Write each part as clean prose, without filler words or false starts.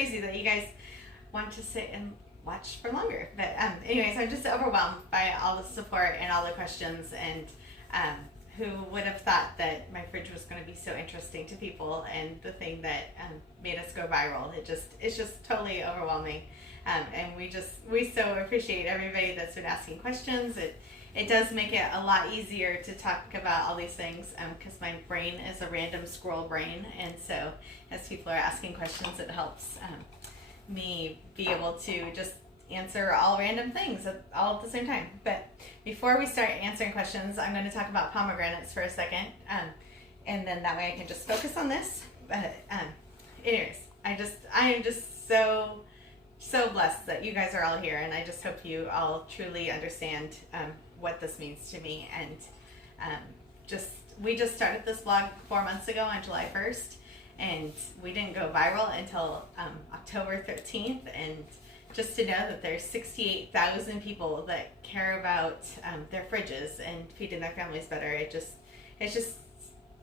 crazy that you guys want to sit and watch for longer. But anyways, I'm just overwhelmed by all the support and all the questions, and who would have thought that my fridge was going to be so interesting to people, and the thing that made us go viral. It's just totally overwhelming. And we so appreciate everybody that's been asking questions. It does make it a lot easier to talk about all these things because my brain is a random squirrel brain, and so as people are asking questions, it helps me be able to just answer all random things all at the same time. But before we start answering questions, I'm going to talk about pomegranates for a second, and then that way I can just focus on this. But anyways, I am just so blessed that you guys are all here, and I just hope you all truly understand what this means to me. And we just started this blog 4 months ago on July 1st, and we didn't go viral until October 13th. And just to know that there's 68,000 people that care about their fridges and feeding their families better, it's just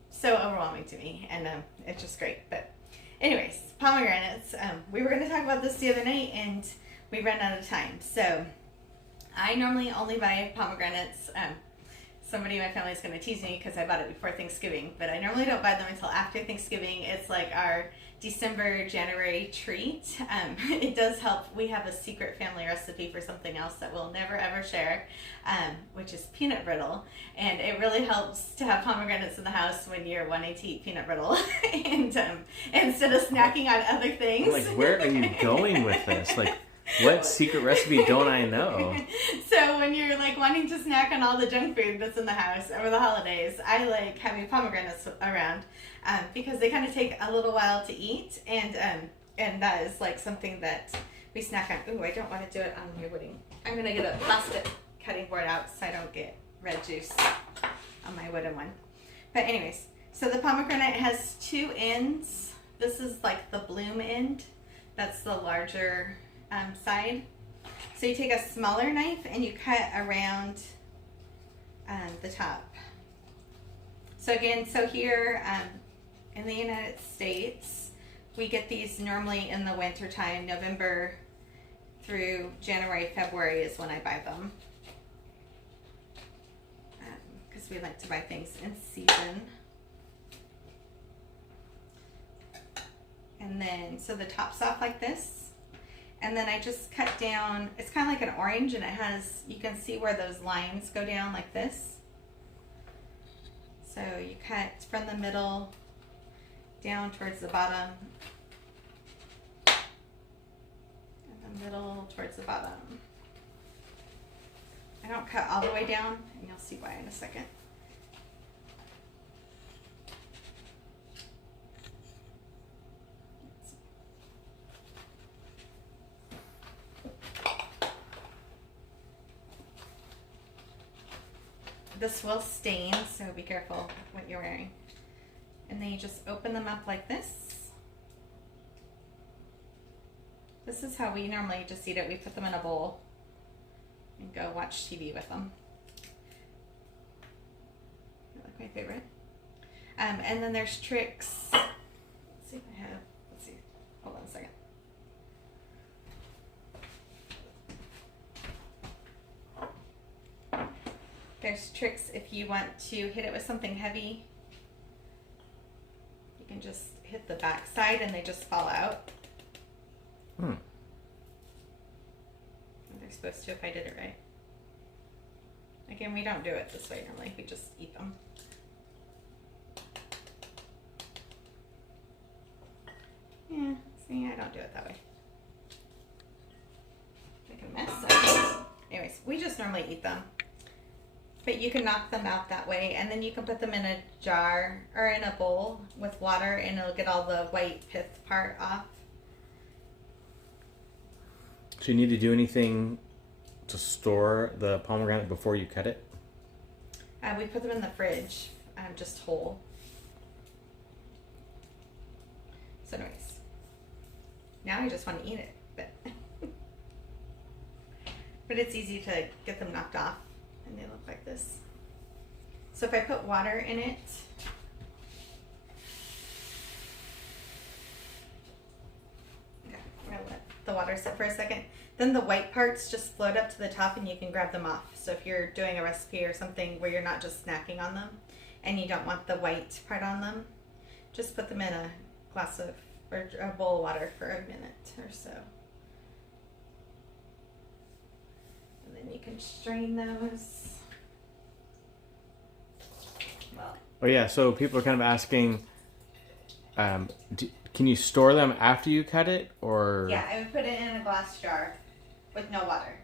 so overwhelming to me, and it's just great. But anyways, pomegranates. We were going to talk about this the other night, and we ran out of time. So I normally only buy pomegranates. Somebody in my family is going to tease me because I bought it before Thanksgiving, but I normally don't buy them until after Thanksgiving. It's like our December, January treat. It does help. We have a secret family recipe for something else that we'll never ever share, which is peanut brittle. And it really helps to have pomegranates in the house when you're wanting to eat peanut brittle, and instead of snacking on other things. Like, where are you going with this? Like, what secret recipe don't I know? So when you're like wanting to snack on all the junk food that's in the house over the holidays, I like having pomegranates around because they kind of take a little while to eat, and that is like something that we snack on. Ooh, I don't want to do it on my wooden. I'm gonna get a plastic cutting board out so I don't get red juice on my wooden one. But anyways, so the pomegranate has two ends. This is like the bloom end. That's the larger side. So you take a smaller knife and you cut around the top. So again, so here in the United States, we get these normally in the winter time. November through January, February is when I buy them, because we like to buy things in season. And then, so the top's off like this. And then I just cut down, it's kind of like an orange, and it has, you can see where those lines go down like this. So you cut from the middle down towards the bottom, and the middle towards the bottom. I don't cut all the way down, and you'll see why in a second. This will stain, so be careful what you're wearing. And then you just open them up like this. This is how we normally just eat it. We put them in a bowl and go watch TV with them. They're like my favorite. And then there's tricks. Let's see if I have, let's see, hold on a second. There's tricks if you want to hit it with something heavy. You can just hit the back side and they just fall out. They're supposed to if I did it right. Again, we don't do it this way normally. We just eat them. Yeah, see, I don't do it that way. Make a mess. Anyways, we just normally eat them. But you can knock them out that way, and then you can put them in a jar or in a bowl with water, and it'll get all the white pith part off. Do you need to do anything to store the pomegranate before you cut it? We put them in the fridge, just whole. So anyways, now I just want to eat it, but it's easy to get them knocked off. And they look like this. So if I put water in it, okay. the water sit for a second. Then the white parts just float up to the top and you can grab them off. So if you're doing a recipe or something where you're not just snacking on them and you don't want the white part on them, just put them in a glass of or a bowl of water for a minute or so. And then you can strain those. Well. Oh yeah, so people are kind of asking, can you store them after you cut it, or? Yeah, I would put it in a glass jar with no water.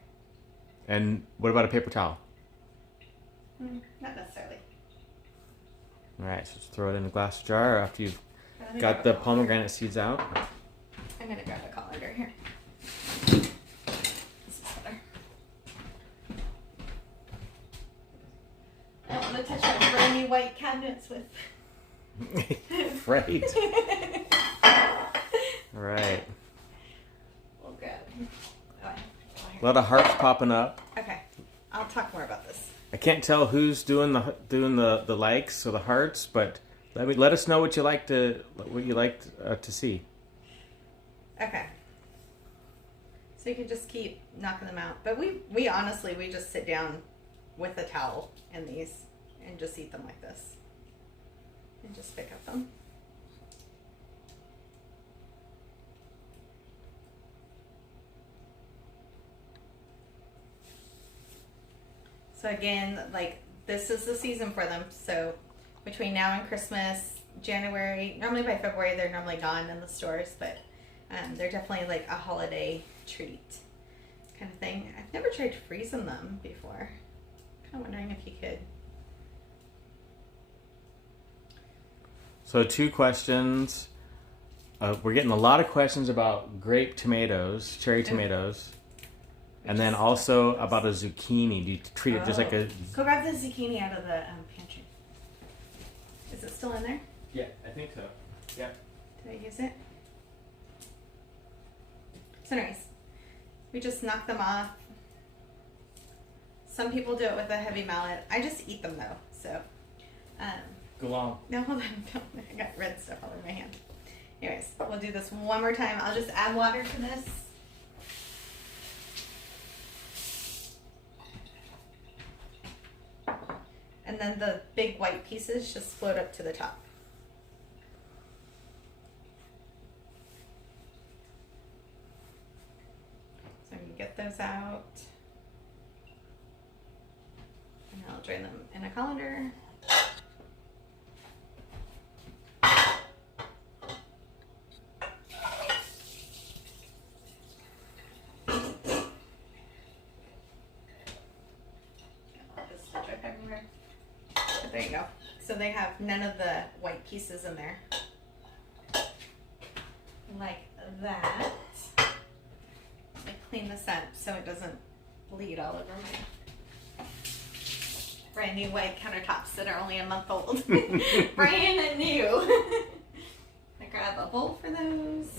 And what about a paper towel? Not necessarily. All right, so just throw it in a glass jar after you've got the pomegranate seeds out. I'm gonna grab a colander here. This is better. I don't want to touch my brand new white cabinets with. Right. All right. We'll grab. A lot of hearts popping up. Okay, I'll talk more about this. I can't tell who's doing the likes or the hearts, but let us know what you like to see. Okay. So you can just keep knocking them out, but we honestly just sit down with a towel in these and just eat them like this, and just pick up them. So again, like, this is the season for them. So between now and Christmas, January, normally by February they're normally gone in the stores, but they're definitely like a holiday treat kind of thing. I've never tried freezing them before. Kind of wondering if you could. So 2 questions. We're getting a lot of questions about grape tomatoes, cherry tomatoes. And then also about a zucchini. Do you treat it just like a... Go grab the zucchini out of the pantry. Is it still in there? Yeah, I think so. Yeah. Did I use it? So anyways, we just knock them off. Some people do it with a heavy mallet. I just eat them though, so. Go on. No, hold on. I got red stuff all over my hand. Anyways, we'll do this one more time. I'll just add water to this. And then the big white pieces just float up to the top. So I'm going to get those out. And I'll drain them in a colander. There you go. So they have none of the white pieces in there. Like that. I clean this up so it doesn't bleed all over my brand new white countertops that are only a month old. Brand new. I grab a bowl for those.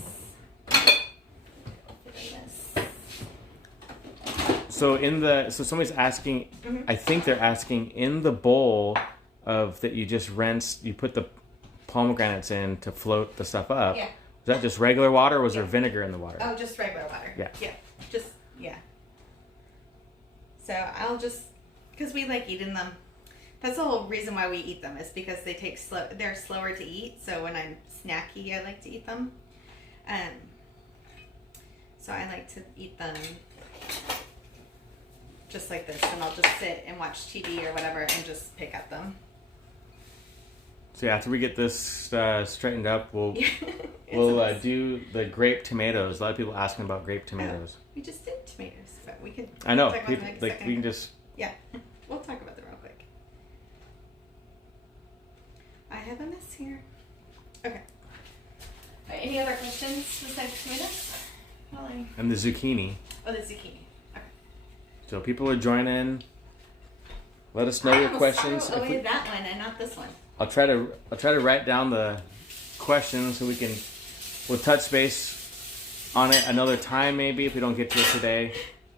So somebody's asking, I think they're asking, in the bowl that you just rinsed, you put the pomegranates in to float the stuff up. Yeah. Was that just regular water, or was there vinegar in the water? Oh, just regular water. Yeah. Yeah. So I'll just, because we like eating them. That's the whole reason why we eat them, is because they're slower to eat. So when I'm snacky, I like to eat them. So I like to eat them just like this, and I'll just sit and watch TV or whatever and just pick at them. So yeah, after we get this straightened up, we'll do the grape tomatoes. A lot of people asking about grape tomatoes. We just did tomatoes, but we can. I know. Talk People, about them like we can just. Yeah, we'll talk about them real quick. I have a mess here. Okay. Any other questions besides tomatoes? And the zucchini. Oh, the zucchini. Okay. So people are joining. Let us know your questions. Oh, wait, that one and not this one. I'll try to write down the questions so we'll touch base on it another time, maybe, if we don't get to it today.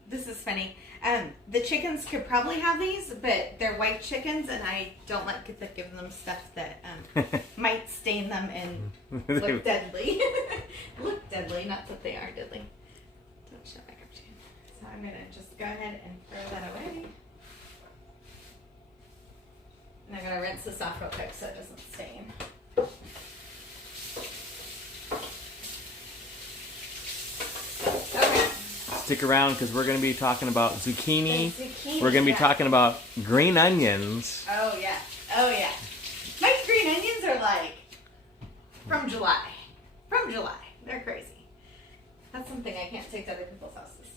This is funny. The chickens could probably have these, but they're white chickens, and I don't like to give them stuff that might stain them and look deadly. Look deadly, not that they are deadly. much that back up to. So I'm gonna just go ahead and throw that away. And I'm gonna rinse this off real quick so it doesn't stain. Okay. Stick around because we're going to be talking about zucchini. Zucchini. We're going to be talking about green onions. Oh yeah. Oh yeah. My green onions are like from July. From July. They're crazy. That's something I can't take to other people's houses.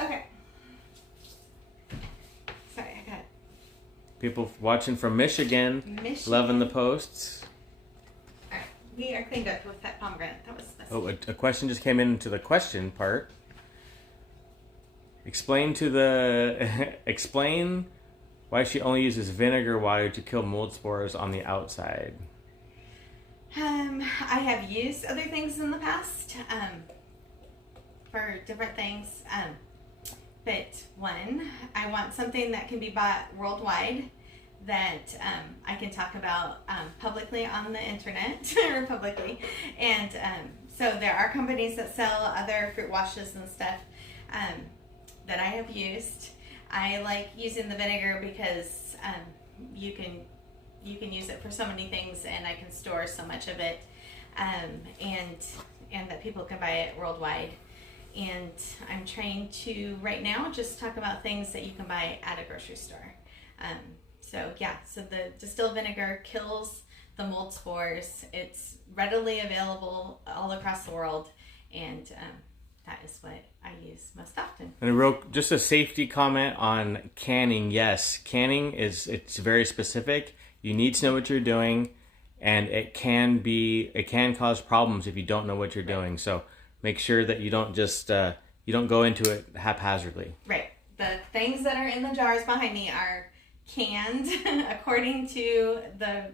Okay. Sorry, I got People watching from Michigan. Loving the posts. All right, we are cleaned up with that pomegranate. That was messy. Oh, a question just came into the question part. Explain why she only uses vinegar water to kill mold spores on the outside. I have used other things in the past for different things. But one, I want something that can be bought worldwide that I can talk about publicly on the internet or publicly. And so there are companies that sell other fruit washes and stuff that I have used. I like using the vinegar because you can use it for so many things, and I can store so much of it, and that people can buy it worldwide. And I'm trying to right now just talk about things that you can buy at a grocery store. So the distilled vinegar kills the mold spores. It's readily available all across the world, and that is what I use most often. And just a safety comment on canning. Yes, canning it's very specific. You need to know what you're doing, and it can cause problems if you don't know what you're doing. So make sure that you don't just you don't go into it haphazardly. Right. The things that are in the jars behind me are canned according to the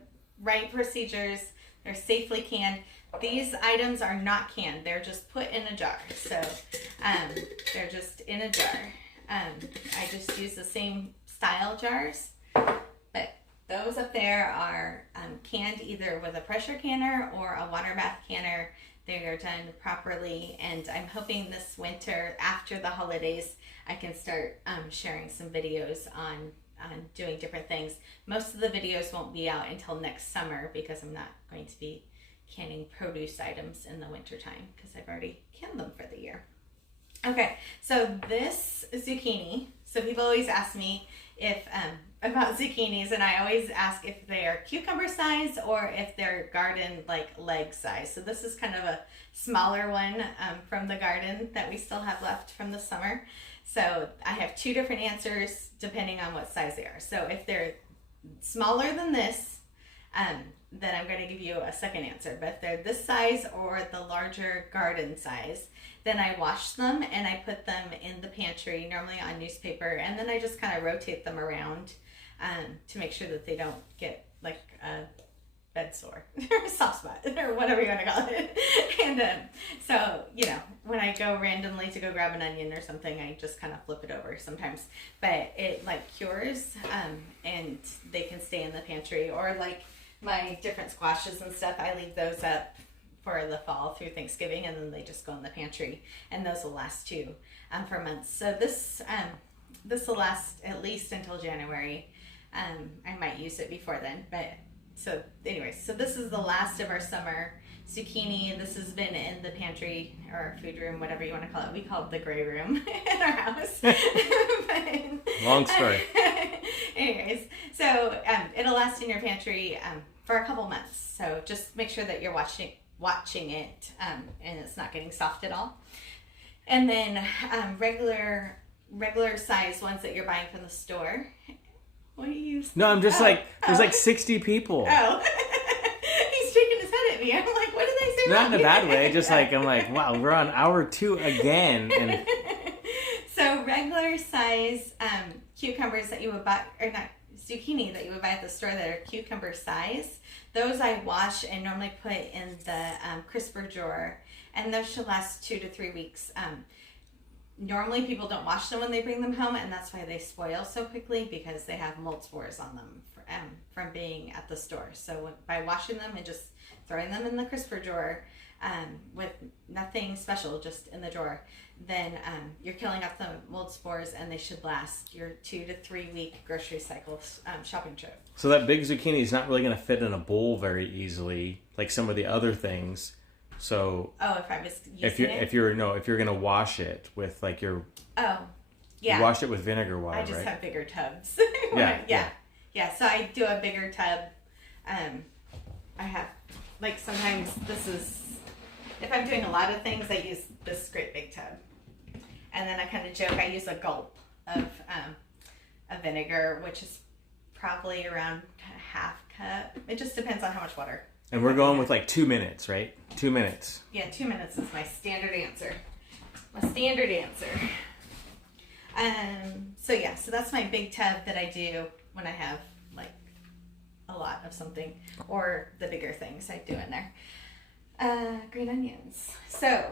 right procedures. They're safely canned. These items are not canned. They're just put in a jar. So they're just in a jar. I just use the same style jars. But those up there are canned either with a pressure canner or a water bath canner. They are done properly, and I'm hoping this winter, after the holidays, I can start sharing some videos on doing different things. Most of the videos won't be out until next summer because I'm not going to be canning produce items in the winter time because I've already canned them for the year. Okay, so this zucchini, so people always ask me if about zucchinis, and I always ask if they are cucumber size or if they're garden like leg size. So this is kind of a smaller one from the garden that we still have left from the summer. So I have two different answers depending on what size they are. So if they're smaller than this, then I'm going to give you a second answer. But if they're this size or the larger garden size, then I wash them and I put them in the pantry, normally on newspaper, and then I just kind of rotate them around to make sure that they don't get like a bed sore or soft spot or whatever you want to call it. And so, when I go randomly to go grab an onion or something, I just kind of flip it over sometimes. But it like cures and they can stay in the pantry. Or like my different squashes and stuff, I leave those up for the fall through Thanksgiving, and then they just go in the pantry, and those will last too for months. So this will last at least until January. I might use it before then, but so anyways, so this is the last of our summer zucchini. This has been in the pantry or food room, whatever you want to call it. We call it the gray room in our house. Long story. Anyways, so it'll last in your pantry for a couple months. So just make sure that you're watching it and it's not getting soft at all. And then regular size ones that you're buying from the store. What do you use? No, I'm just there's like 60 people. Oh. He's shaking his head at me. I'm like, what did I say? Not in a bad way. Just like, I'm like, wow, we're on hour 2 again. And so regular size cucumbers that you would buy, or not zucchini that you would buy at the store that are cucumber size, those I wash and normally put in the crisper drawer, and those should last 2 to 3 weeks. normally people don't wash them when they bring them home, and that's why they spoil so quickly, because they have mold spores on them from being at the store. So by washing them and just throwing them in the crisper drawer with nothing special, just in the drawer, then you're killing off the mold spores, and they should last your 2 to 3 week grocery cycle shopping trip. So that big zucchini is not really going to fit in a bowl very easily, like some of the other things. So if I was using if you're gonna wash it with like your you wash it with vinegar water. I just right? have bigger tubs. Yeah. So I do a bigger tub. I have like sometimes this is if I'm doing a lot of things, I use this great big tub, and then I kind of joke I use a gulp of vinegar, which is probably around half cup. It just depends on how much water. And we're going with like 2 minutes, right? 2 minutes. Yeah, 2 minutes is my standard answer. So that's my big tub that I do when I have like a lot of something, or the bigger things I do in there. Green onions. So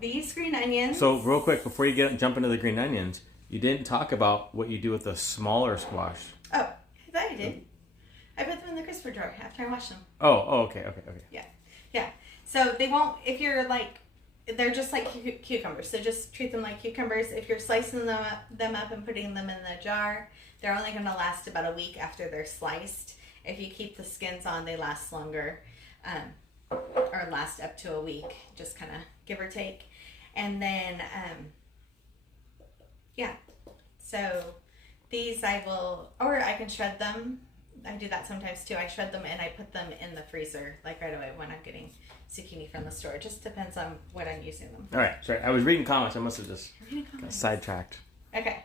these green onions. So real quick, before you jump into the green onions, you didn't talk about what you do with the smaller squash. Oh, I thought I did. I put them in the crisper drawer after I wash them. Oh, okay. Yeah. So they won't, if you're like, they're just like cucumbers. So just treat them like cucumbers. If you're slicing them up and putting them in the jar, they're only going to last about a week after they're sliced. If you keep the skins on, they last longer, or last up to a week, just kind of give or take. And then, so these I can shred them. I do that sometimes too. I shred them and I put them in the freezer like right away when I'm getting zucchini from the store. It just depends on what I'm using them for. All right, sorry. I was reading comments. I must have just got sidetracked. Okay.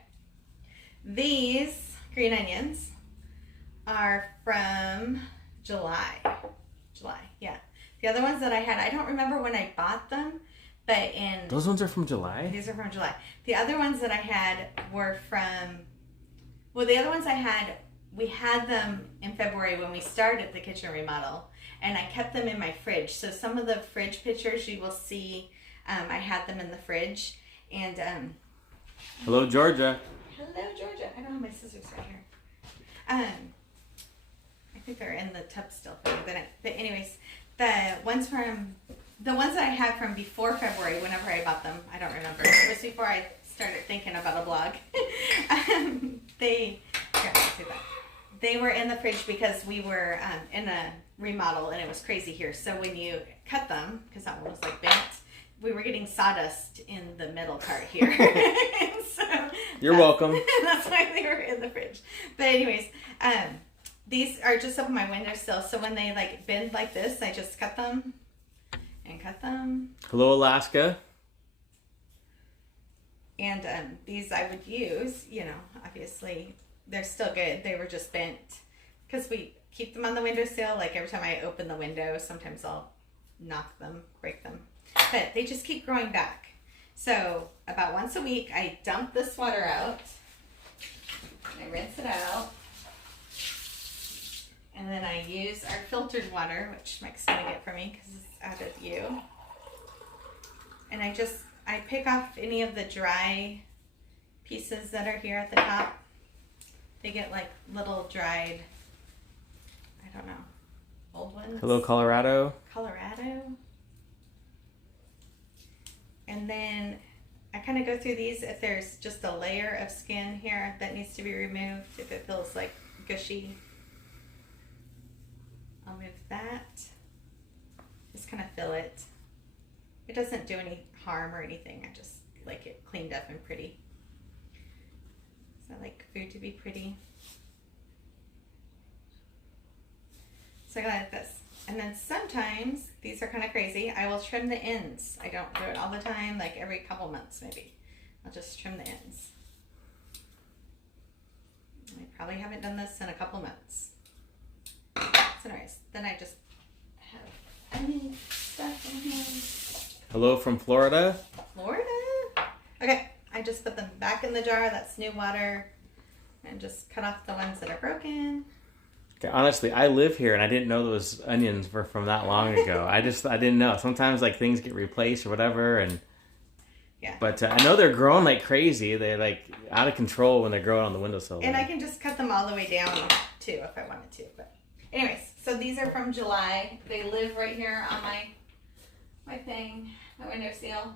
These green onions are from July, yeah. The other ones that I had, I don't remember when I bought them, but Those ones are from July? These are from July. The other ones that I had were the other ones I had, we had them in February when we started the kitchen remodel, and I kept them in my fridge. So some of the fridge pictures you will see, I had them in the fridge. And hello, Georgia. Hello, Georgia. I don't have my scissors right here. I think they're in the tub still. But anyways, the ones that I had from before February, whenever I bought them, I don't remember. It was before I started thinking about a blog. They were in the fridge because we were in a remodel and it was crazy here. So when you cut them, because that one was like bent, we were getting sawdust in the middle part here. You're welcome. That's why they were in the fridge. But anyways, these are just up on my windowsill. So when they like bend like this, I just cut them and cut them. Hello, Alaska. And these I would use, obviously they're still good. They were just bent because we keep them on the windowsill. Like every time I open the window, sometimes I'll knock them, break them. But they just keep growing back. So about once a week, I dump this water out. I rinse it out. And then I use our filtered water, which Mike's going to get for me because it's out of you. And I pick off any of the dry pieces that are here at the top. They get like little dried, I don't know, old ones. Hello, Colorado. And then I kind of go through these. If there's just a layer of skin here that needs to be removed, if it feels like gushy, I'll move that. Just kind of fill it. It doesn't do any harm or anything. I just like it cleaned up and pretty. So I like food to be pretty. So I go like this. And then sometimes, these are kind of crazy, I will trim the ends. I don't do it all the time, like every couple months maybe. I'll just trim the ends. I probably haven't done this in a couple months. So anyways, then I just have onion stuff in here. Hello from Florida. Okay, I just put them back in the jar. That's new water. And just cut off the ones that are broken. Okay, honestly, I live here and I didn't know those onions were from that long ago. I didn't know. Sometimes like things get replaced or whatever, and Yeah. But I know they're growing like crazy. They're like out of control when they're growing on the windowsill. And I can just cut them all the way down too if I wanted to. But anyways, so these are from July. They live right here on my thing, my windowsill.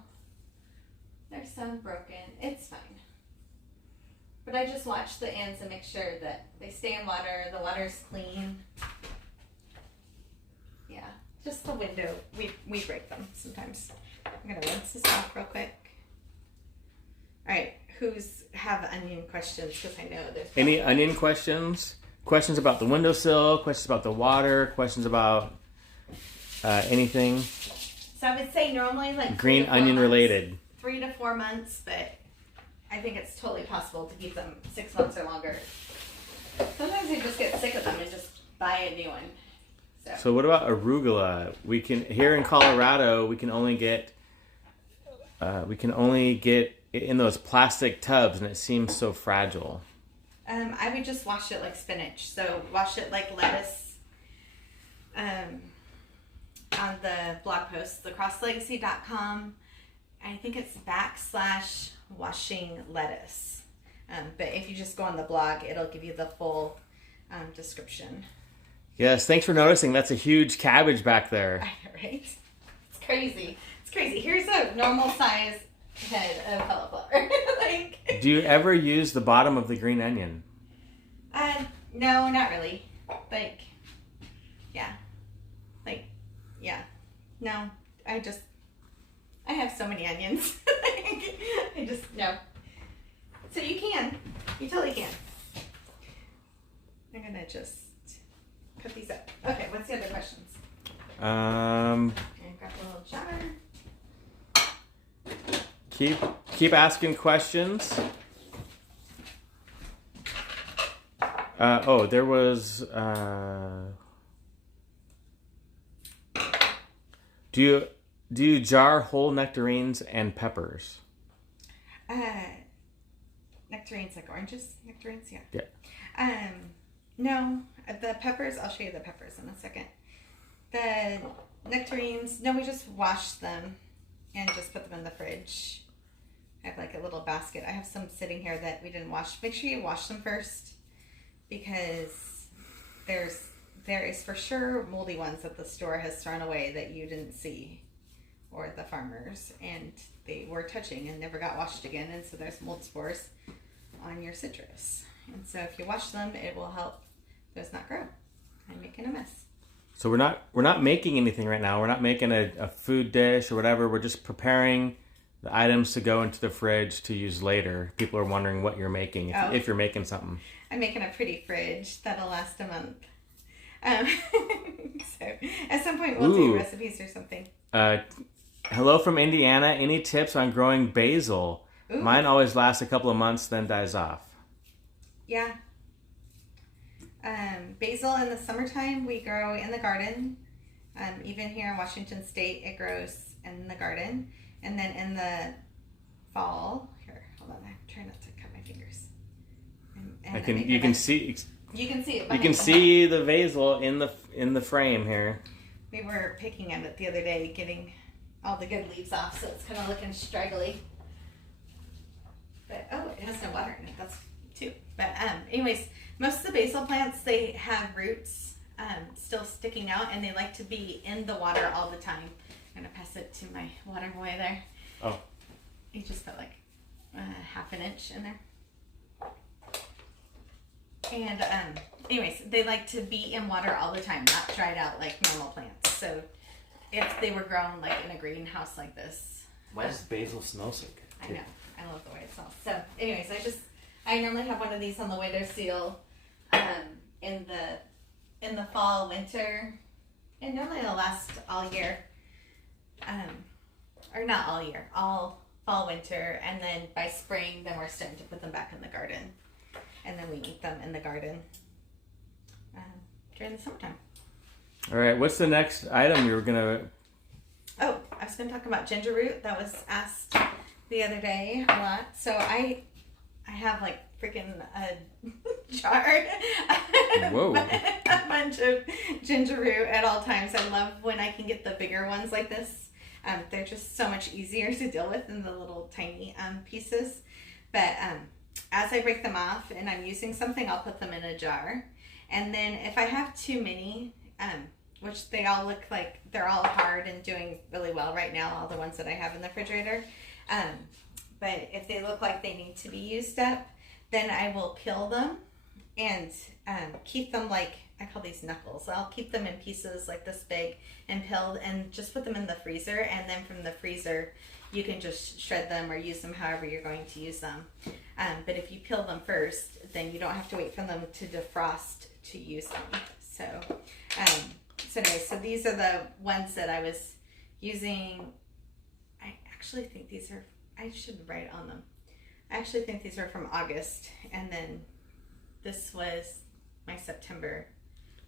They're so broken. It's fine. But I just watch the ends and make sure that they stay in water. The water's clean. Yeah, just the window. We break them sometimes. I'm gonna rinse this off real quick. All right, who's have onion questions? Because I know there's any onion questions? Questions about the windowsill? Questions about the water? Questions about anything? So I would say normally like green onion related. 3 to 4 months, but I think it's totally possible to keep them 6 months or longer. Sometimes I just get sick of them and just buy a new one. So what about arugula? We can here in Colorado we can only get in those plastic tubs, and it seems so fragile. I would just wash it like spinach. So wash it like lettuce. On the blog post, thecrosslegacy.com. I think it's /washing lettuce. But if you just go on the blog, it'll give you the full description. Yes, thanks for noticing. That's a huge cabbage back there. Right? It's crazy. It's crazy. Here's a normal size head of cauliflower. Like, do you ever use the bottom of the green onion? No, not really. No, I have so many onions. No. So you totally can. I'm gonna just cut these up. Okay, what's the other questions? And grab a little jar. Keep asking questions. There was. Do you jar whole nectarines and peppers? Nectarines like oranges? Nectarines, yeah. Yeah. No. The peppers, I'll show you the peppers in a second. The nectarines, no, we just wash them and just put them in the fridge. I have like a little basket. I have some sitting here that we didn't wash. Make sure you wash them first, because there is for sure moldy ones that the store has thrown away that you didn't see, or the farmers, and they were touching and never got washed again, and so there's mold spores on your citrus. And so if you wash them, it will help those not grow. I'm making a mess. So we're not making anything right now. We're not making a food dish or whatever. We're just preparing the items to go into the fridge to use later. People are wondering what you're making, if you're making something. I'm making a pretty fridge that'll last a month. So at some point we'll do recipes or something. Hello from Indiana. Any tips on growing basil? Ooh. Mine always lasts a couple of months, then dies off. Yeah. Basil in the summertime we grow in the garden. Even here in Washington State it grows in the garden. And then in the fall, here, hold on, I'm trying not to cut my fingers. You can see it. You can see the basil in the frame here. We were picking at it the other day, getting all the good leaves off, so it's kind of looking straggly. But it has no water in it. That's too. But anyways, most of the basil plants, they have roots still sticking out, and they like to be in the water all the time. I'm gonna pass it to my water boy there. Oh. He just put like half an inch in there. And anyways, they like to be in water all the time, not dried out like normal plants. So if they were grown like in a greenhouse like this. Why does basil smell so good? I know. I love the way it smells. So anyways, I normally have one of these on the windowsill in the fall, winter, and normally it'll last all year. Or not all year, all fall, winter, and then by spring, then we're starting to put them back in the garden. And then we eat them in the garden during the summertime. All right, what's the next item you were going to... Oh, I was going to talk about ginger root. That was asked the other day a lot. So I have like freaking a jar. Whoa. A bunch of ginger root at all times. I love when I can get the bigger ones like this. They're just so much easier to deal with than the little tiny pieces. But as I break them off and I'm using something, I'll put them in a jar. And then if I have too many, which they all look like they're all hard and doing really well right now, all the ones that I have in the refrigerator. But if they look like they need to be used up, then I will peel them and keep them like, I call these knuckles. I'll keep them in pieces like this big and peeled and just put them in the freezer. And then from the freezer, you can just shred them or use them however you're going to use them. But if you peel them first, then you don't have to wait for them to defrost to use them. So anyway, so these are the ones that I was using. I actually think these are, I should write on them. I actually think these are from August. And then this was my September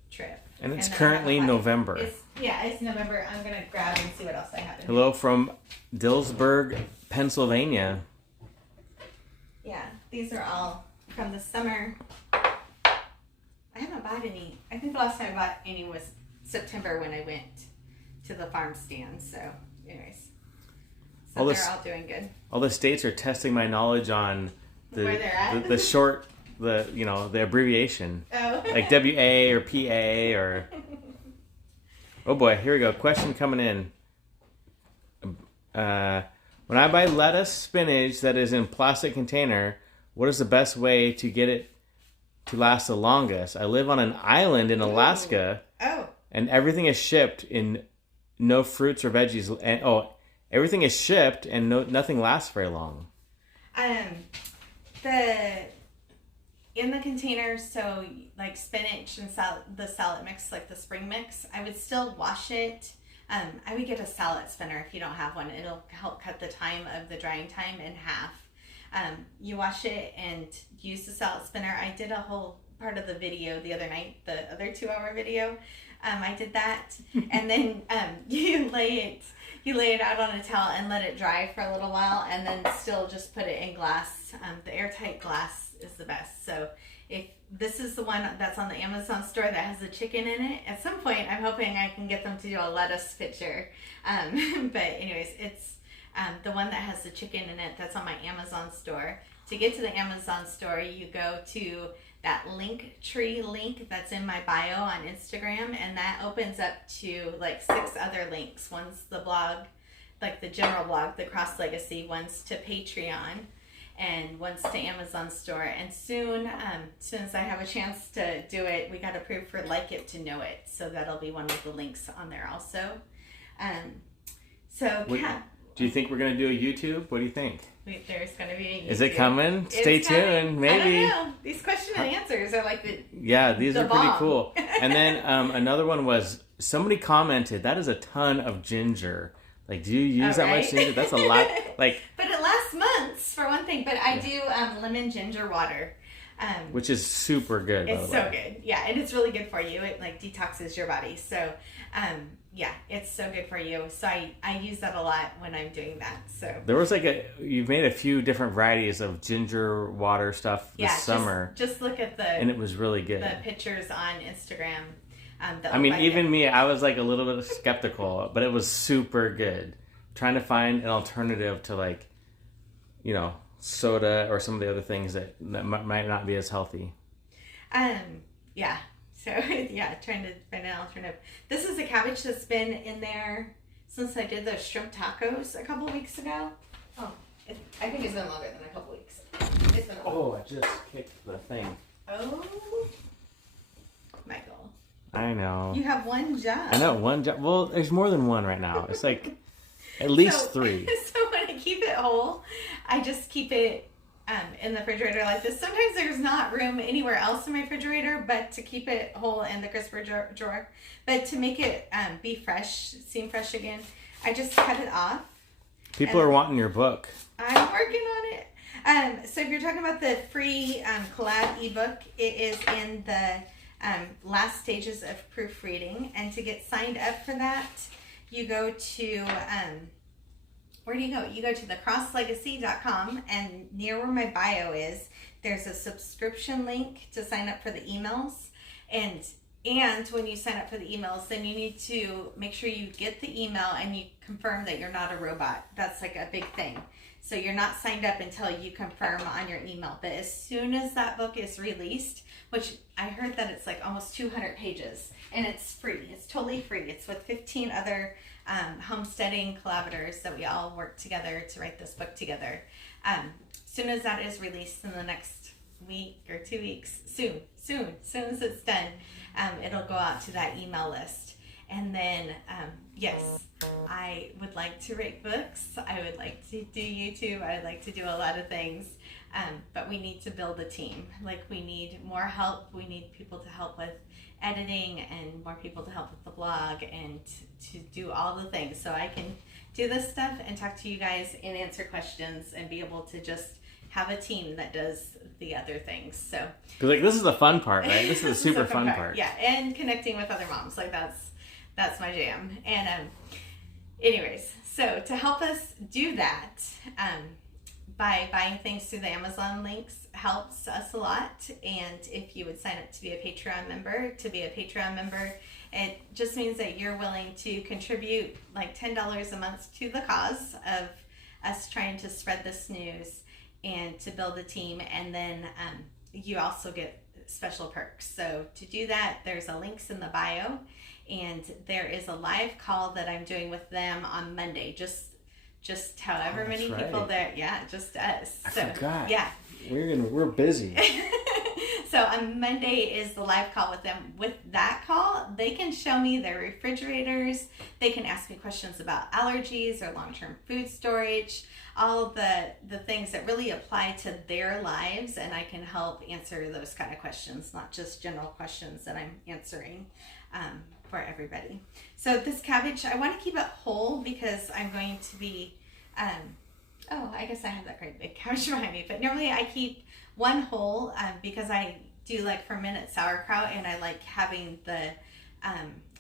trip. And it's currently November. It's November. I'm going to grab and see what else I have in here. Hello from Dillsburg, Pennsylvania. Yeah, these are all from the summer. I haven't bought any. I think the last time I bought any was September when I went to the farm stand. So anyways, so they're all doing good. All the states are testing my knowledge on where they're at? the short, the abbreviation. Oh. Like WA or PA or... Oh boy, here we go. Question coming in. When I buy lettuce, spinach that is in plastic container, what is the best way to get it to last the longest? I live on an island in Alaska. Oh. And everything is shipped in no fruits or veggies. And everything is shipped and nothing lasts very long. In the container, so like spinach and the salad mix, like the spring mix, I would still wash it. I would get a salad spinner if you don't have one. It'll help cut the time of the drying time in half. You wash it and use the salad spinner. I did a whole part of the video the other night, the other 2-hour video. I did that, and then you lay it out on a towel and let it dry for a little while, and then still just put it in glass. The airtight glass is the best. So if this is the one that's on the Amazon store that has the chicken in it, at some point I'm hoping I can get them to do a lettuce picture. But anyways, it's the one that has the chicken in it that's on my Amazon store. To get to the Amazon store, you go to that Linktree link that's in my bio on Instagram, and that opens up to like 6 other links. One's the blog, like the general blog, the Cross Legacy, one's to Patreon, and one's to Amazon store. And soon as I have a chance to do it, we got approved for Like It to Know It, so that'll be one of the links on there also. Do you think we're going to do a YouTube? What do you think? There's going to be a YouTube. Is it coming? Stay tuned. Maybe. I don't know. These question and answers are like these are pretty cool. And then another one was, somebody commented, that is a ton of ginger. Like, do you use that much ginger? That's a lot. Like, but it lasts months for one thing. But I do lemon ginger water. Which is super good. It's so good. Yeah, and it's really good for you. It like detoxes your body. So, yeah, it's so good for you. So I use that a lot when I'm doing that. So there was you've made a few different varieties of ginger water stuff this summer. Just look at and it was really good. The pictures on Instagram. Even me, I was like a little bit skeptical, but it was super good. Trying to find an alternative to soda or some of the other things that might not be as healthy. Yeah. So, trying to find an alternative. This is a cabbage that's been in there since I did those shrimp tacos a couple weeks ago. Oh, I think it's been longer than a couple weeks. It's been a while. I just kicked the thing. Oh, Michael. I know. You have one job. I know, one job. Well, there's more than one right now. It's like at least 3. So when I keep it whole, I just keep it in the refrigerator like this. Sometimes there's not room anywhere else in my refrigerator, but to keep it whole in the crisper drawer. But to make it be fresh, seem fresh again, I just cut it off. People are wanting your book. I'm working on it. So if you're talking about the free collab ebook, it is in the last stages of proofreading. And to get signed up for that, you go to... where do you go? You go to thecrosslegacy.com, and near where my bio is, there's a subscription link to sign up for the emails. And And when you sign up for the emails, then you need to make sure you get the email and you confirm that you're not a robot. That's like a big thing. So you're not signed up until you confirm on your email. But as soon as that book is released, which I heard that it's like almost 200 pages, and it's free. It's totally free. It's with 15 other homesteading collaborators that we all work together to write this book together. As soon as that is released in the next week or 2 weeks, soon as it's done, it'll go out to that email list. And then, yes, I would like to write books. I would like to do YouTube. I would like to do a lot of things. But we need to build a team. Like, we need more help. We need people to help with editing and more people to help with the blog and to do all the things. So I can do this stuff and talk to you guys and answer questions and be able to just have a team that does the other things. So, because like this is the fun part, right? This is a super fun part. Yeah, and connecting with other moms, like that's my jam. And anyways, so to help us do that, by buying things through the Amazon links helps us a lot. And if you would sign up to be a Patreon member, it just means that you're willing to contribute like $10 a month to the cause of us trying to spread this news and to build a team. And then you also get special perks. So to do that, there's a links in the bio, and there is a live call that I'm doing with them on Monday. Just however many people there. Yeah, just us. I forgot. Yeah. We're busy. So on Monday is the live call with them. With that call, they can show me their refrigerators. They can ask me questions about allergies or long-term food storage, all of the things that really apply to their lives, and I can help answer those kind of questions, not just general questions that I'm answering for everybody. So this cabbage, I want to keep it whole because I'm going to be, I guess I have that great big cabbage behind me, but normally I keep one whole because I do like fermented sauerkraut, and I like having the,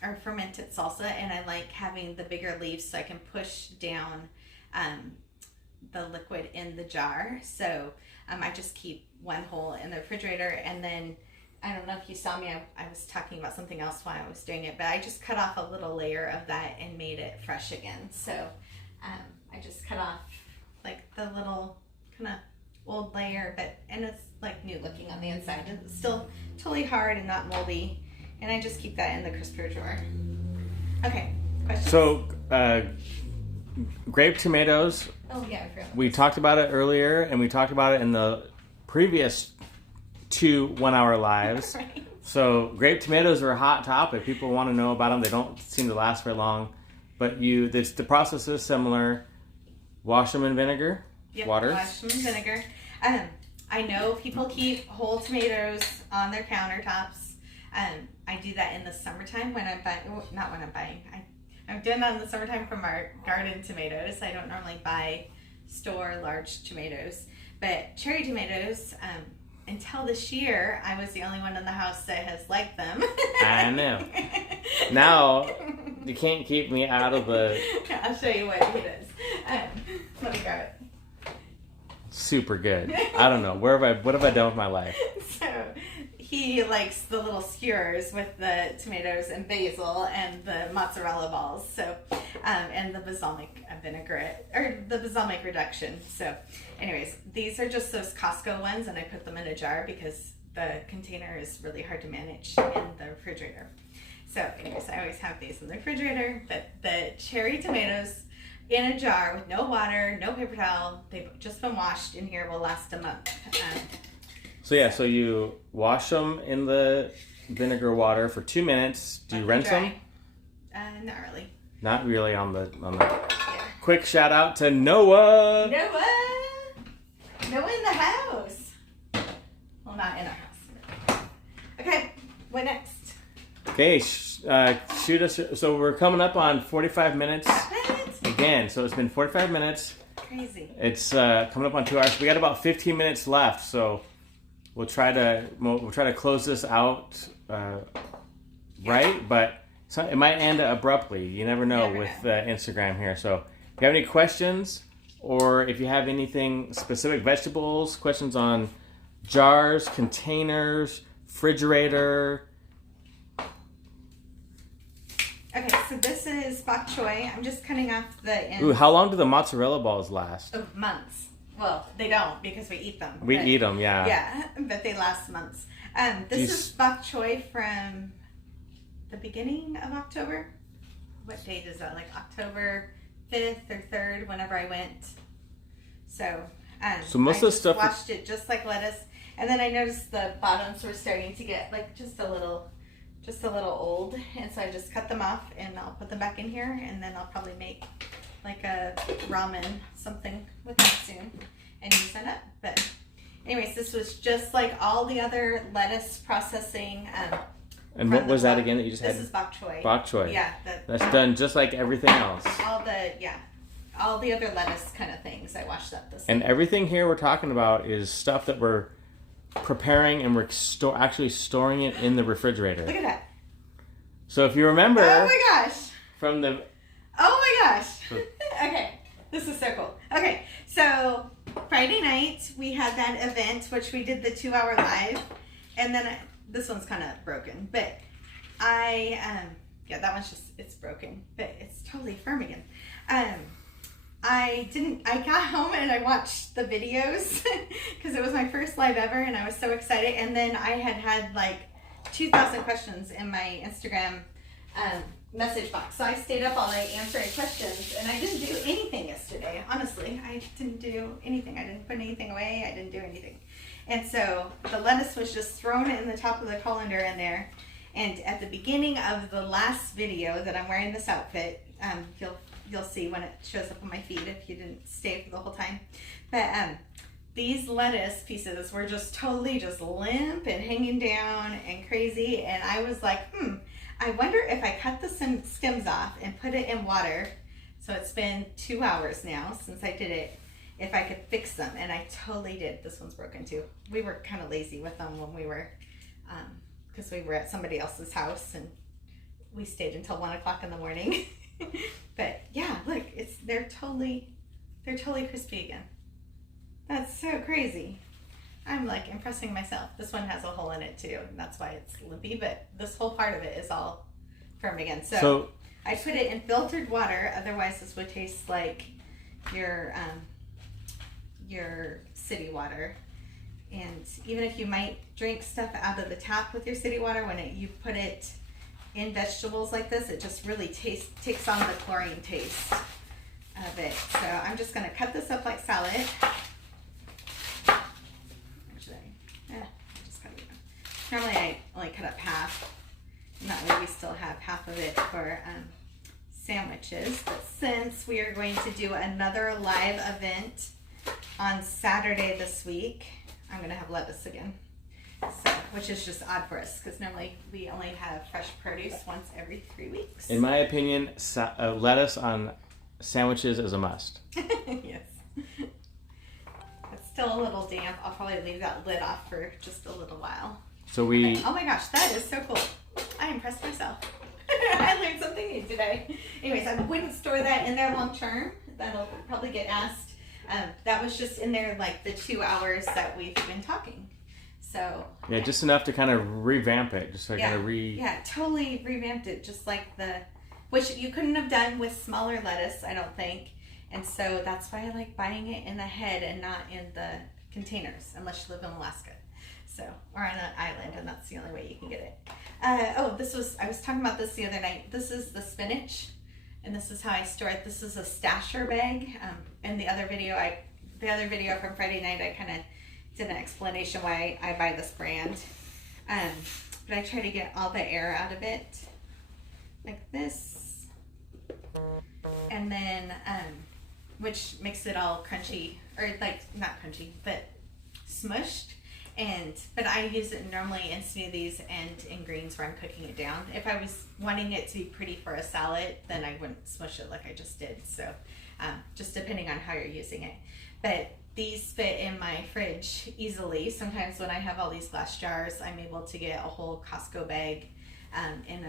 or fermented salsa, and I like having the bigger leaves so I can push down the liquid in the jar. So I just keep one whole in the refrigerator, and then I don't know if you saw me, I was talking about something else while I was doing it, but I just cut off a little layer of that and made it fresh again. So I just cut off like the little kind of old layer, and it's like new looking on the inside. It's still totally hard and not moldy, and I just keep that in the crisper drawer. Okay, questions? So grape tomatoes. Oh yeah, I forgot. We talked about it earlier, and we talked about it in the previous 2 1-hour lives. Right. So grape tomatoes are a hot topic. People want to know about them. They don't seem to last very long, but the process is similar. Wash them in vinegar, water. Wash them in vinegar. I know people keep whole tomatoes on their countertops. I do that in the summertime when I'm buying. Not when I'm buying. I'm doing that in the summertime from our garden tomatoes. I don't normally buy store large tomatoes, but cherry tomatoes. Until this year, I was the only one in the house that has liked them. I know. Now, you can't keep me out of the... I'll show you what it is. Let me grab it. Super good. I don't know. What have I done with my life? So, he likes the little skewers with the tomatoes and basil and the mozzarella balls. So, and the balsamic vinaigrette, or the balsamic reduction. So, anyways, these are just those Costco ones, and I put them in a jar because the container is really hard to manage in the refrigerator. So, anyways, I always have these in the refrigerator. But the cherry tomatoes in a jar with no water, no paper towel, they've just been washed in here, will last a month. So you wash them in the vinegar water for 2 minutes. Do you rinse them? Not really. Not really on the. Yeah. Quick shout out to Noah. Noah in the house. Well, not in our house. Okay, what next? Okay, shoot us. So we're coming up on 45 minutes. Again, so it's been 45 minutes. Crazy. It's coming up on 2 hours. We got about 15 minutes left, so we'll try to close this out right, but it might end abruptly. You never know with Instagram here. So if you have any questions, or if you have anything specific, vegetables, questions on jars, containers, refrigerator, so this is bok choy. I'm just cutting off the ends. Ooh, how long do the mozzarella balls last? Oh, months. Well, they don't because we eat them. We eat them, yeah. Yeah, but they last months. This is bok choy from the beginning of October. What date is that? Like October 5th or 3rd, whenever I went. So most of the stuff washed it just like lettuce, and then I noticed the bottoms were starting to get like just a little old, and so I just cut them off and I'll put them back in here, and then I'll probably make like a ramen something with that soon and use that up. But anyways, this was just like all the other lettuce processing. And what was that again that you just had? This is bok choy. Bok choy. Yeah. That's done just like everything else. All the other lettuce kind of things I washed up this And week. everything here we're talking about is stuff that we're preparing and we're actually storing it in the refrigerator. Look at that. So if you remember... Oh my gosh. From the... Oh my gosh. Okay. This is so cool. Okay. So Friday night we had that event, which we did the 2-hour live. And then this one's kind of broken. But that one's just, it's broken. But it's totally firm again. I got home and I watched the videos because it was my first live ever and I was so excited. And then I had like 2,000 questions in my Instagram message box. So I stayed up all night answering questions and I didn't do anything yesterday. Honestly, I didn't do anything. I didn't put anything away. I didn't do anything. And so the lettuce was just thrown in the top of the colander in there. And at the beginning of the last video that I'm wearing this outfit, you'll see when it shows up on my feed if you didn't stay for the whole time. But these lettuce pieces were just totally just limp and hanging down and crazy. And I was like, I wonder if I cut the stems off and put it in water. So it's been 2 hours now since I did it. If I could fix them. And I totally did. This one's broken too. We were kind of lazy with them when we were, because we were at somebody else's house and we stayed until 1 o'clock in the morning. But yeah, look, they're totally crispy again. That's so crazy. I'm like impressing myself. This one has a hole in it too, and that's why it's limpy, but this whole part of it is all firm again. So I put it in filtered water, otherwise this would taste like your city water. And even if you might drink stuff out of the tap with your city water, when you put it in vegetables like this, it just really takes on the chlorine taste of it. So I'm just going to cut this up like salad. Normally I only cut up half, and that way we still have half of it for sandwiches. But since we are going to do another live event on Saturday this week, I'm going to have lettuce again. So, which is just odd for us because normally we only have fresh produce once every 3 weeks. In my opinion, lettuce on sandwiches is a must. Yes. It's still a little damp. I'll probably leave that lid off for just a little while. So oh my gosh, that is so cool. I impressed myself. I learned something new today. Anyways, I wouldn't store that in there long term. That'll probably get asked. That was just in there like the 2 hours that we've been talking. So yeah, just enough to kind of revamp it, just to kind of totally revamped it, just like which you couldn't have done with smaller lettuce, I don't think. And so that's why I like buying it in the head and not in the containers, unless you live in Alaska. So, or on an island, and that's the only way you can get it. I was talking about this the other night. This is the spinach, and this is how I store it. This is a stasher bag. In the other video from Friday night, I kind of did an explanation why I buy this brand. But I try to get all the air out of it, like this, and then which makes it all crunchy, or like not crunchy, but smushed. But I use it normally in smoothies and in greens where I'm cooking it down. If I was wanting it to be pretty for a salad, then I wouldn't smush it like I just did. So just depending on how you're using it. But these fit in my fridge easily. Sometimes when I have all these glass jars, I'm able to get a whole Costco bag in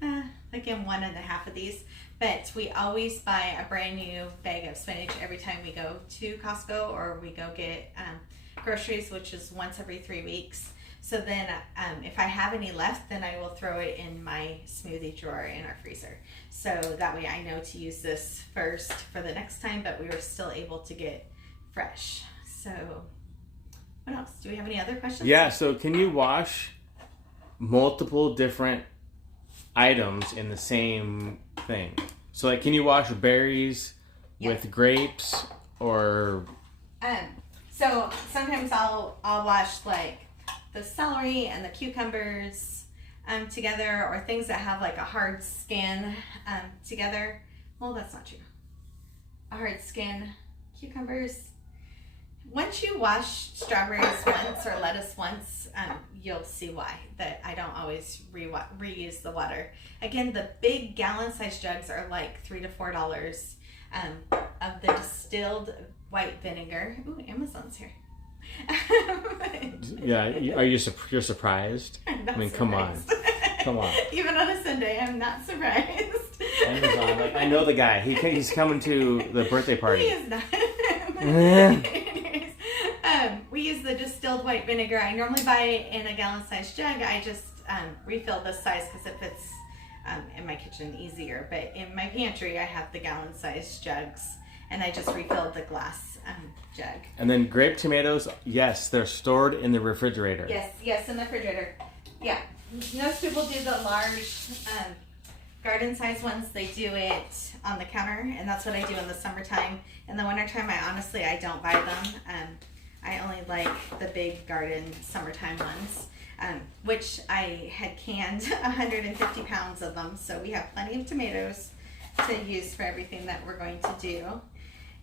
in 1.5 of these. But we always buy a brand new bag of spinach every time we go to Costco or we go get groceries, which is once every 3 weeks. So then if I have any left, then I will throw it in my smoothie drawer in our freezer. So that way I know to use this first for the next time, but we were still able to get fresh. So what else? Do we have any other questions? Yeah, so can you wash multiple different items in the same thing? So like, can you wash berries with grapes or... So sometimes I'll wash like the celery and the cucumbers together, or things that have like a hard skin together. Well, that's not true. A hard skin, cucumbers. Once you wash strawberries once or lettuce once, you'll see why that I don't always reuse the water. Again, the big gallon-sized jugs are like $3 to $4 of the distilled white vinegar. Ooh, Amazon's here. Yeah, you're surprised? I mean, come on. Even on a Sunday, I'm not surprised. Amazon, like, I know the guy. He's coming to the birthday party. He is not. We use the distilled white vinegar. I normally buy it in a gallon-sized jug. I just refill this size because it fits in my kitchen easier. But in my pantry, I have the gallon-sized jugs, and I just refill the glass jug. And then grape tomatoes, yes, they're stored in the refrigerator. Yes, in the refrigerator. Yeah, most people do the large garden-sized ones. They do it on the counter, and that's what I do in the summertime. In the wintertime, I don't buy them. I only like the big garden summertime ones, which I had canned 150 pounds of them. So we have plenty of tomatoes to use for everything that we're going to do.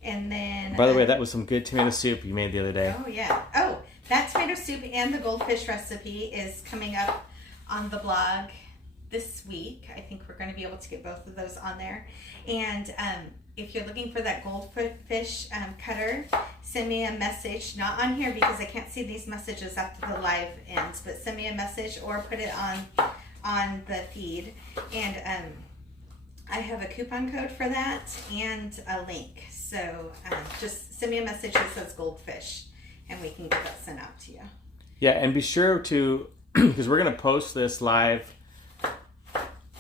And then... By the way, that was some good tomato soup you made the other day. Oh, yeah. Oh, that tomato soup and the goldfish recipe is coming up on the blog this week. I think we're going to be able to get both of those on there. And if you're looking for that goldfish cutter, send me a message. Not on here because I can't see these messages after the live ends, but send me a message or put it on the feed. And I have a coupon code for that and a link. So just send me a message that says goldfish, and we can get that sent out to you. Yeah, and be sure to, because we're going to post this live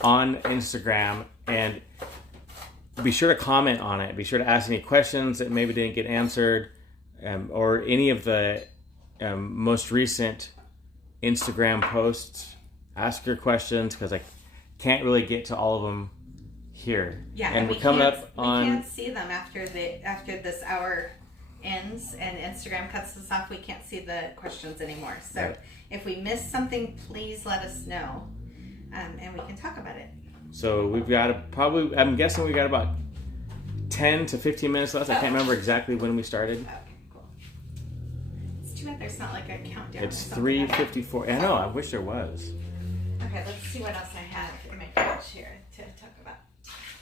on Instagram, and be sure to comment on it. Be sure to ask any questions that maybe didn't get answered, or any of the most recent Instagram posts. Ask your questions, because I can't really get to all of them here. Yeah, and we're coming up on... We can't see them after this hour ends and Instagram cuts us off. We can't see the questions anymore. So right. If we miss something, please let us know, and we can talk about it. So we've got I'm guessing we got about 10 to 15 minutes left. I can't remember exactly when we started. Okay, cool. It's too bad there's not like a countdown. It's 3:54. I know, I wish there was. Okay, let's see what else I have in my couch here to talk about.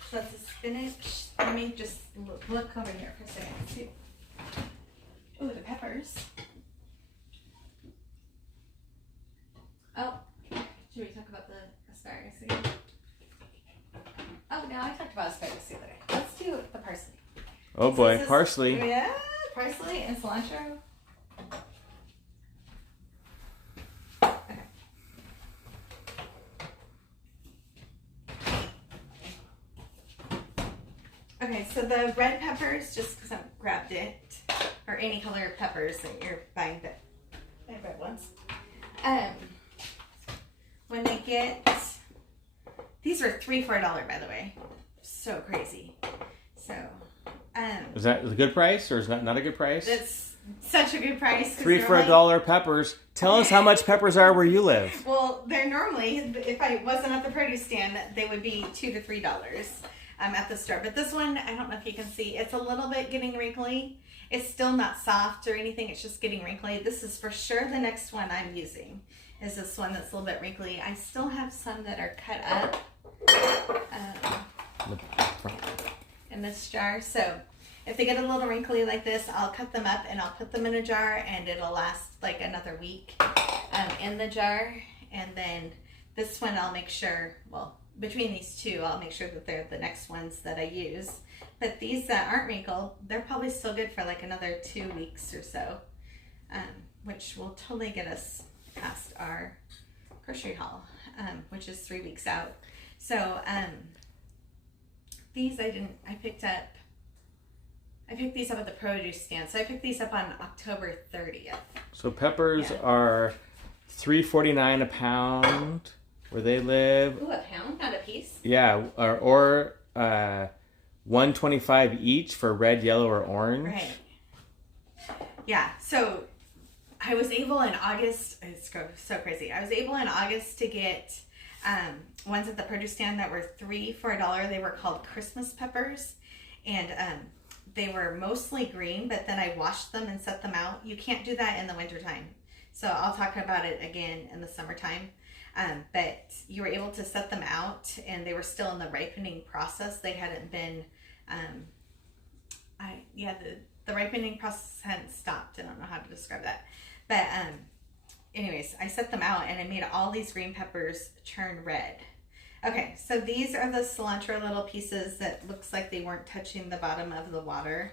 So that's the spinach. Let me just look over here for a second. See. Ooh, the peppers. Oh, should we talk about the asparagus again? Oh, no, I talked about asparagus the other day. Let's do the parsley. Oh boy, parsley. Yeah, parsley and cilantro. Okay. Okay, so the red peppers, just because I grabbed it, or any color of peppers that you're buying, but I red ones. When they get, these were $3 for $1, by the way. So crazy. So, is that a good price, or is that not a good price? That's such a good price. $3 for $1 peppers. Tell us how much peppers are where you live. Well, they're normally, if I wasn't at the produce stand, they would be $2 to $3 at the store. But this one, I don't know if you can see, it's a little bit getting wrinkly. It's still not soft or anything. It's just getting wrinkly. This is for sure the next one I'm using. Is this one that's a little bit wrinkly. I still have some that are cut up in this jar. So if they get a little wrinkly like this, I'll cut them up and I'll put them in a jar, and it'll last like another week in the jar. And then this one I'll make sure, well, between these two, I'll make sure that they're the next ones that I use. But these that aren't wrinkled, they're probably still good for like another 2 weeks or so, which will totally get us past our grocery haul, which is 3 weeks out. So these I picked these up at the produce stand. So I picked these up on October 30th. So peppers are $3.49 a pound where they live. Ooh, a pound, not a piece? Yeah, or $1.25 each for red, yellow, or orange. Right. Yeah, so I was able in August, it's so crazy. I was able in August to get ones at the produce stand that were $3 for $1. They were called Christmas peppers. And they were mostly green, but then I washed them and set them out. You can't do that in the wintertime. So I'll talk about it again in the summertime. But you were able to set them out, and they were still in the ripening process. They hadn't been, the ripening process hadn't stopped. I don't know how to describe that. But anyways, I set them out, and I made all these green peppers turn red. Okay, so these are the cilantro little pieces that looks like they weren't touching the bottom of the water.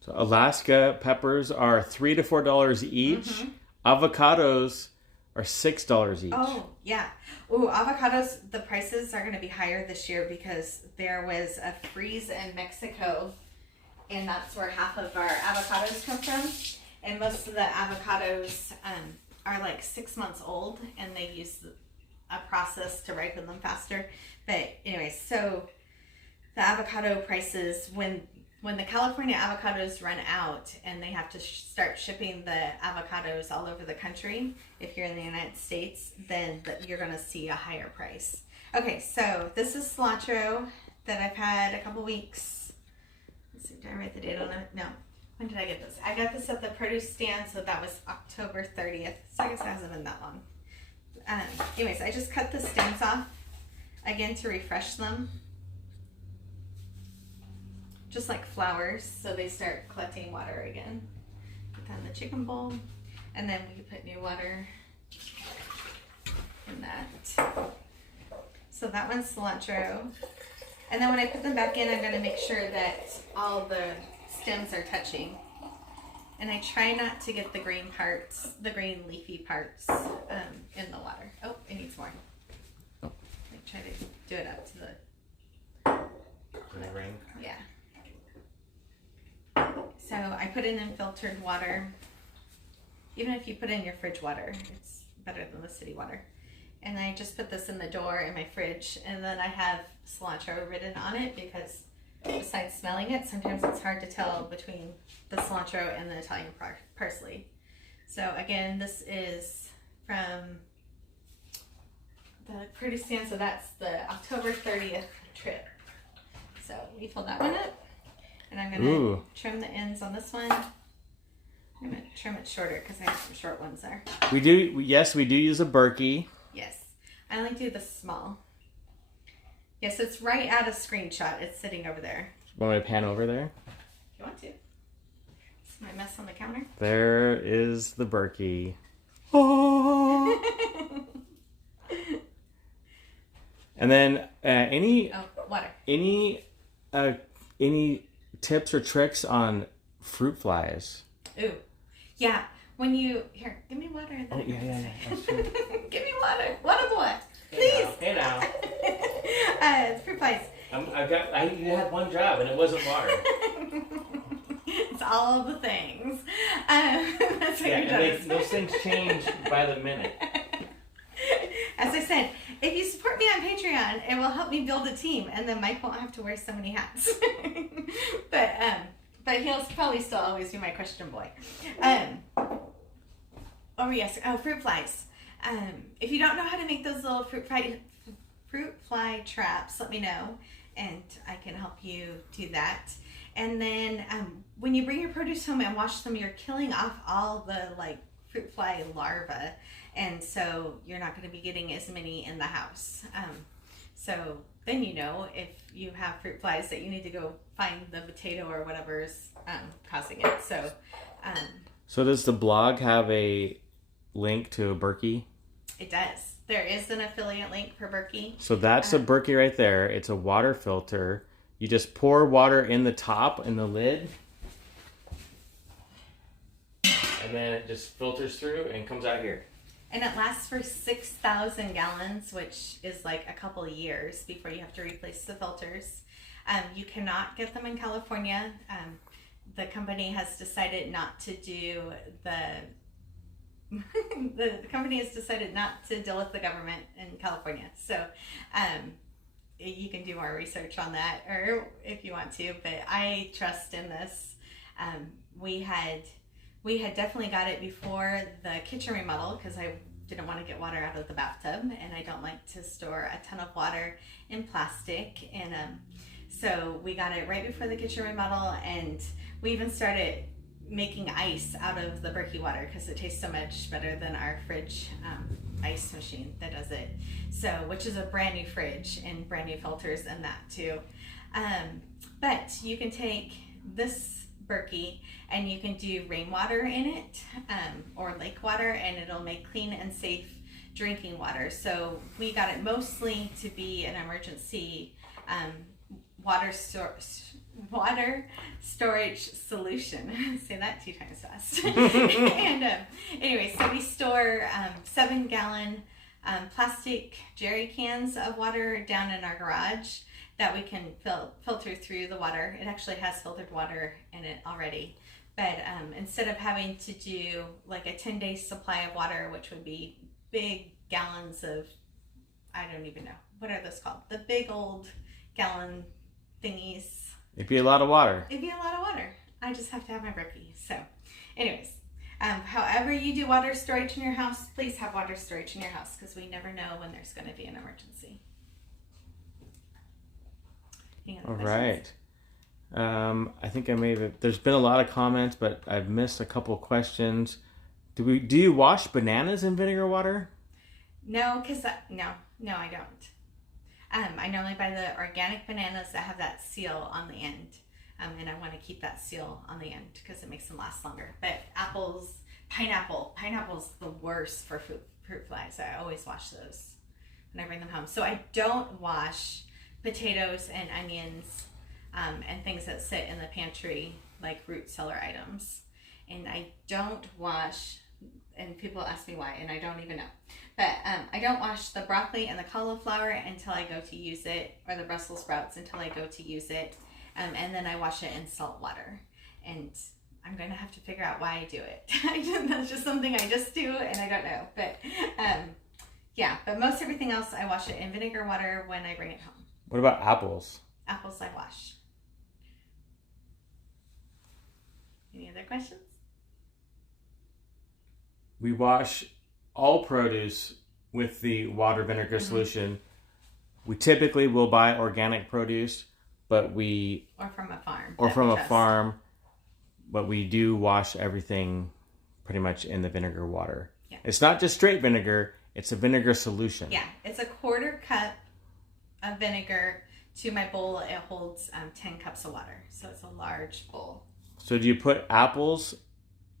So Alaska peppers are $3 to $4 each. Mm-hmm. Avocados are $6 each. Oh, yeah. Ooh, avocados, the prices are going to be higher this year because there was a freeze in Mexico, and that's where half of our avocados come from. And most of the avocados are like 6 months old, and they use a process to ripen them faster. But anyway, so the avocado prices, when the California avocados run out and they have to start shipping the avocados all over the country, if you're in the United States, then you're going to see a higher price. Okay, so this is cilantro that I've had a couple weeks. Let's see, did I write the date on it? No. When did I get this? I got this at the produce stand, so that was October 30th. So I guess it hasn't been that long. Anyways, I just cut the stems off again to refresh them, just like flowers, so they start collecting water again. Put that in the chicken bowl, and then we can put new water in that. So that one's cilantro, and then when I put them back in, I'm going to make sure that all the stems are touching. And I try not to get the green parts, the green leafy parts in the water. Oh, it needs more. I try to do it up to the ring. Yeah. So I put it in filtered water. Even if you put in your fridge water, it's better than the city water. And I just put this in the door in my fridge, and then I have cilantro written on it because besides smelling it, sometimes it's hard to tell between the cilantro and the Italian parsley. So again, this is from the produce stand, so that's the October 30th trip. So we fill that one up, and I'm going to trim the ends on this one. I'm going to trim it shorter because I have some short ones there. We do use a Berkey. Yes, I only do the small. Yes, it's right at a screenshot. It's sitting over there. Want me to pan over there? If you want to. It's my mess on the counter. There is the Berkey. Oh. And then water. Any tips or tricks on fruit flies? Ooh, yeah. When you give me water. Oh yeah. Give me water. Water boy. Please. Hey now. Fruit flies. I had one job and it wasn't water. It's all the things. That's what and those things change by the minute. As I said, if you support me on Patreon, it will help me build a team, and then Mike won't have to wear so many hats. But he'll probably still always be my question boy. Fruit flies. If you don't know how to make those little fruit fly traps, let me know, and I can help you do that. And then when you bring your produce home and wash them, you're killing off all the fruit fly larvae, and so you're not going to be getting as many in the house. So then you know if you have fruit flies that you need to go find the potato or whatever's causing it. So does the blog have a link to a Berkey? It does. There is an affiliate link for Berkey. So that's a Berkey right there. It's a water filter. You just pour water in the top, in the lid, and then it just filters through and comes out here. And it lasts for 6,000 gallons, which is like a couple of years before you have to replace the filters. You cannot get them in California. The company has decided not to do the company has decided not to deal with the government in California. So you can do more research on that, or if you want to, but I trust in this. We had definitely got it before the kitchen remodel because I didn't want to get water out of the bathtub, and I don't like to store a ton of water in plastic. And so we got it right before the kitchen remodel, and we even started making ice out of the Berkey water because it tastes so much better than our fridge ice machine that does it. So, which is a brand new fridge and brand new filters and that too. But you can take this Berkey and you can do rainwater in it, or lake water, and it'll make clean and safe drinking water. So we got it mostly to be an emergency water storage solution. Say that 2 times fast. And anyway, so we store 7-gallon plastic jerry cans of water down in our garage that we can filter through the water. It actually has filtered water in it already. But instead of having to do like a 10-day supply of water, which would be big gallons of, I don't even know, what are those called? The big old gallon thingies. It'd be a lot of water. It'd be a lot of water. I just have to have my Berkey. So anyways, however you do water storage in your house, please have water storage in your house because we never know when there's going to be an emergency. All right. I think I may have, there's been a lot of comments, but I've missed a couple questions. Do you wash bananas in vinegar water? No, because no, I don't. I normally buy the organic bananas that have that seal on the end, and I want to keep that seal on the end because it makes them last longer. But apples, pineapple's the worst for fruit flies. I always wash those when I bring them home. So I don't wash potatoes and onions and things that sit in the pantry like root cellar items. And I don't wash, and people ask me why, and I don't even know. But I don't wash the broccoli and the cauliflower until I go to use it, or the Brussels sprouts until I go to use it. And then I wash it in salt water. And I'm going to have to figure out why I do it. That's just something I just do, and I don't know. But yeah, but most everything else I wash it in vinegar water when I bring it home. What about apples? Apples I wash. Any other questions? We wash all produce with the water vinegar solution. We typically will buy organic produce, but or from a farm, but we do wash everything pretty much in the vinegar water. Yeah. It's not just straight vinegar, it's a vinegar solution. Yeah, it's a 1/4 cup of vinegar to my bowl. It holds 10 cups of water, so it's a large bowl. So do you put apples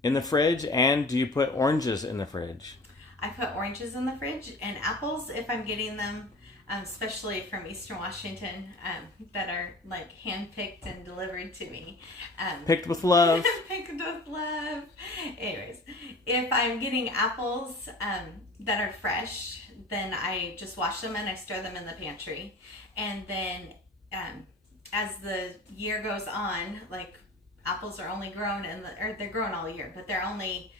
in the fridge, and do you put oranges in the fridge? I put oranges in the fridge, and apples if I'm getting them, especially from Eastern Washington, that are like hand-picked and delivered to me. Picked with love. Picked with love. Anyways, if I'm getting apples that are fresh, then I just wash them and I store them in the pantry. And then as the year goes on, like apples are only grown or they're grown all year, but they're only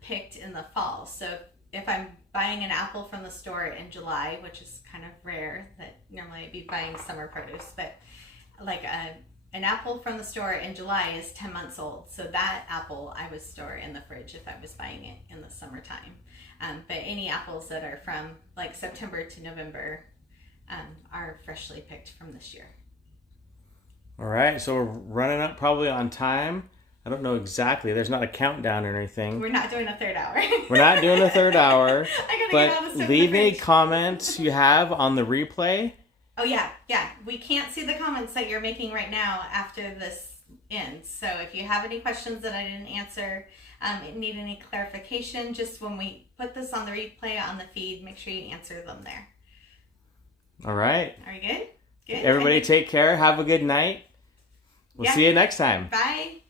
picked in the fall. So if I'm buying an apple from the store in July, which is kind of rare, that normally I'd be buying summer produce, but like an apple from the store in July is 10 months old. So that apple I would store in the fridge if I was buying it in the summertime. But any apples that are from like September to November are freshly picked from this year. All right, so we're running up probably on time. I don't know exactly. There's not a countdown or anything. We're not doing a third hour. We're not doing a third hour. But leave any comments you have on the replay. Oh, yeah. We can't see the comments that you're making right now after this ends. So if you have any questions that I didn't answer, need any clarification, just when we put this on the replay on the feed, make sure you answer them there. All right. Are we good? Good. Everybody take care. Have a good night. We'll see you next time. Bye.